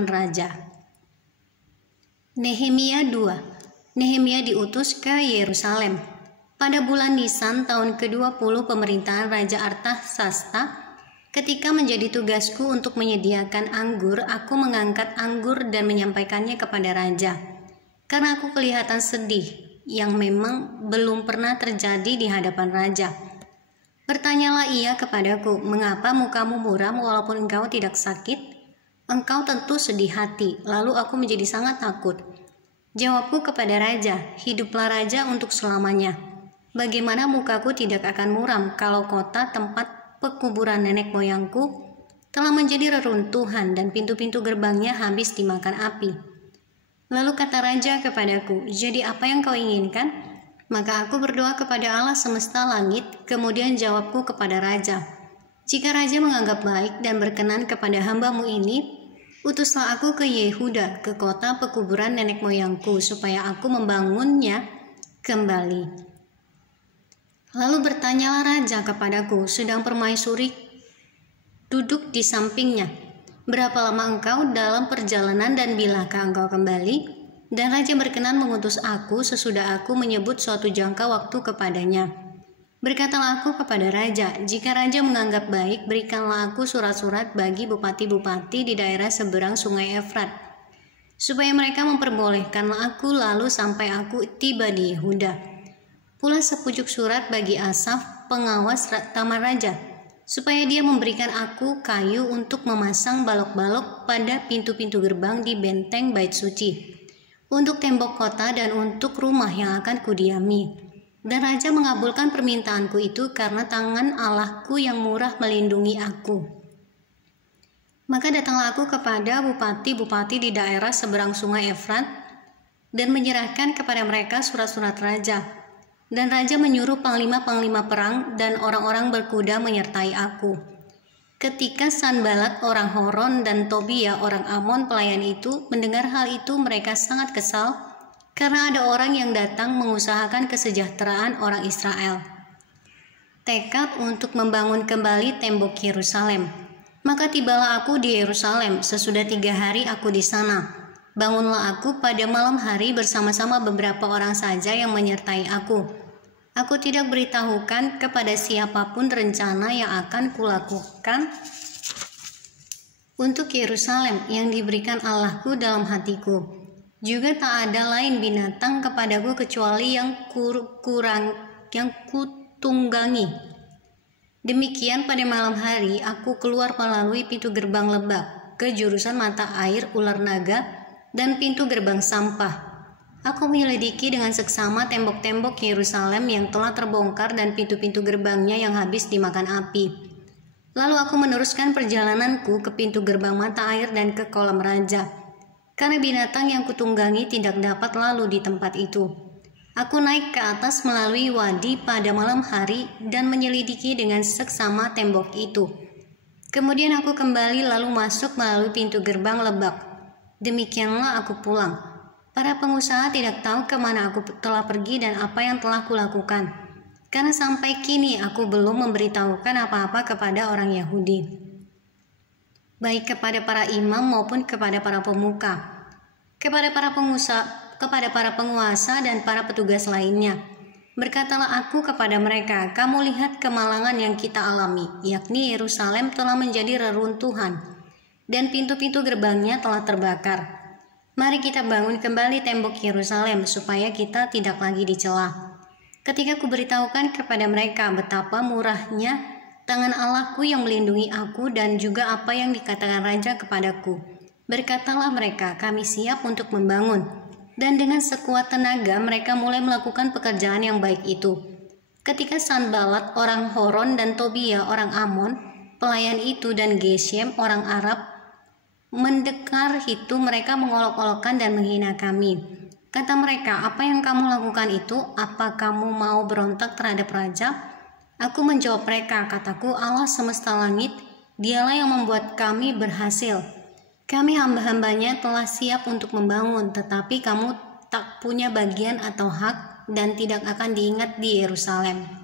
raja. Nehemia 2. Nehemia diutus ke Yerusalem. Pada bulan Nisan tahun ke-20 pemerintahan Raja Artasasta, ketika menjadi tugasku untuk menyediakan anggur, aku mengangkat anggur dan menyampaikannya kepada raja. Karena aku kelihatan sedih, yang memang belum pernah terjadi di hadapan raja. Bertanyalah ia kepadaku, mengapa mukamu muram walaupun engkau tidak sakit? Engkau tentu sedih hati. Lalu aku menjadi sangat takut. Jawabku kepada raja, hiduplah raja untuk selamanya. Bagaimana mukaku tidak akan muram kalau kota tempat pekuburan nenek moyangku telah menjadi reruntuhan dan pintu-pintu gerbangnya habis dimakan api. Lalu kata raja kepadaku, jadi apa yang kau inginkan? Maka aku berdoa kepada Allah semesta langit, kemudian jawabku kepada raja, jika raja menganggap baik dan berkenan kepada hambamu ini, utuslah aku ke Yehuda, ke kota pekuburan nenek moyangku, supaya aku membangunnya kembali. Lalu bertanyalah raja kepadaku, sedang permaisuri duduk di sampingnya, berapa lama engkau dalam perjalanan dan bilakah engkau kembali? Dan raja berkenan mengutus aku sesudah aku menyebut suatu jangka waktu kepadanya. Berkatalah aku kepada raja, jika raja menganggap baik, berikanlah aku surat-surat bagi bupati-bupati di daerah seberang sungai Efrat, supaya mereka memperbolehkanlah aku lalu sampai aku tiba di Yehuda. Pula sepucuk surat bagi Asaf, pengawas taman raja, supaya dia memberikan aku kayu untuk memasang balok-balok pada pintu-pintu gerbang di benteng bait suci, untuk tembok kota dan untuk rumah yang akan kudiami. Dan raja mengabulkan permintaanku itu karena tangan Allahku yang murah melindungi aku. Maka datanglah aku kepada bupati-bupati di daerah seberang sungai Efrat dan menyerahkan kepada mereka surat-surat raja. Dan raja menyuruh panglima-panglima perang dan orang-orang berkuda menyertai aku. Ketika Sanbalat orang Horon dan Tobia orang Amon pelayan itu mendengar hal itu, mereka sangat kesal karena ada orang yang datang mengusahakan kesejahteraan orang Israel. Tekad untuk membangun kembali tembok Yerusalem. Maka tibalah aku di Yerusalem, sesudah 3 hari aku di sana. Bangunlah aku pada malam hari bersama-sama beberapa orang saja yang menyertai aku. Aku tidak beritahukan kepada siapapun rencana yang akan kulakukan untuk Yerusalem yang diberikan Allahku dalam hatiku. Juga tak ada lain binatang kepadaku kecuali yang kutunggangi. Demikian pada malam hari aku keluar melalui pintu gerbang lebak ke jurusan mata air ular naga dan pintu gerbang sampah. Aku menyelidiki dengan seksama tembok-tembok Yerusalem yang telah terbongkar dan pintu-pintu gerbangnya yang habis dimakan api. Lalu aku meneruskan perjalananku ke pintu gerbang mata air dan ke kolam raja, karena binatang yang kutunggangi tidak dapat lalu di tempat itu. Aku naik ke atas melalui wadi pada malam hari dan menyelidiki dengan seksama tembok itu. Kemudian aku kembali lalu masuk melalui pintu gerbang lebak. Demikianlah aku pulang. Para pengusaha tidak tahu kemana aku telah pergi dan apa yang telah kulakukan, karena sampai kini aku belum memberitahukan apa-apa kepada orang Yahudi, baik kepada para imam maupun kepada para pemuka, kepada para penguasa dan para petugas lainnya. Berkatalah aku kepada mereka, kamu lihat kemalangan yang kita alami, yakni Yerusalem telah menjadi reruntuhan dan pintu-pintu gerbangnya telah terbakar. Mari kita bangun kembali tembok Yerusalem supaya kita tidak lagi dicela. Ketika kuberitahukan kepada mereka betapa murahnya tangan Allahku yang melindungi aku dan juga apa yang dikatakan raja kepadaku, berkatalah mereka, kami siap untuk membangun. Dan dengan sekuat tenaga mereka mulai melakukan pekerjaan yang baik itu. Ketika Sanbalat orang Horon dan Tobia orang Amon pelayan itu dan Geshem orang Arab mendengar itu, mereka mengolok-olokkan dan menghina kami. Kata mereka, apa yang kamu lakukan itu? Apa kamu mau berontak terhadap raja? Aku menjawab mereka, kataku, Allah semesta langit, dialah yang membuat kami berhasil. Kami hamba-hambanya telah siap untuk membangun, tetapi kamu tak punya bagian atau hak dan tidak akan diingat di Yerusalem.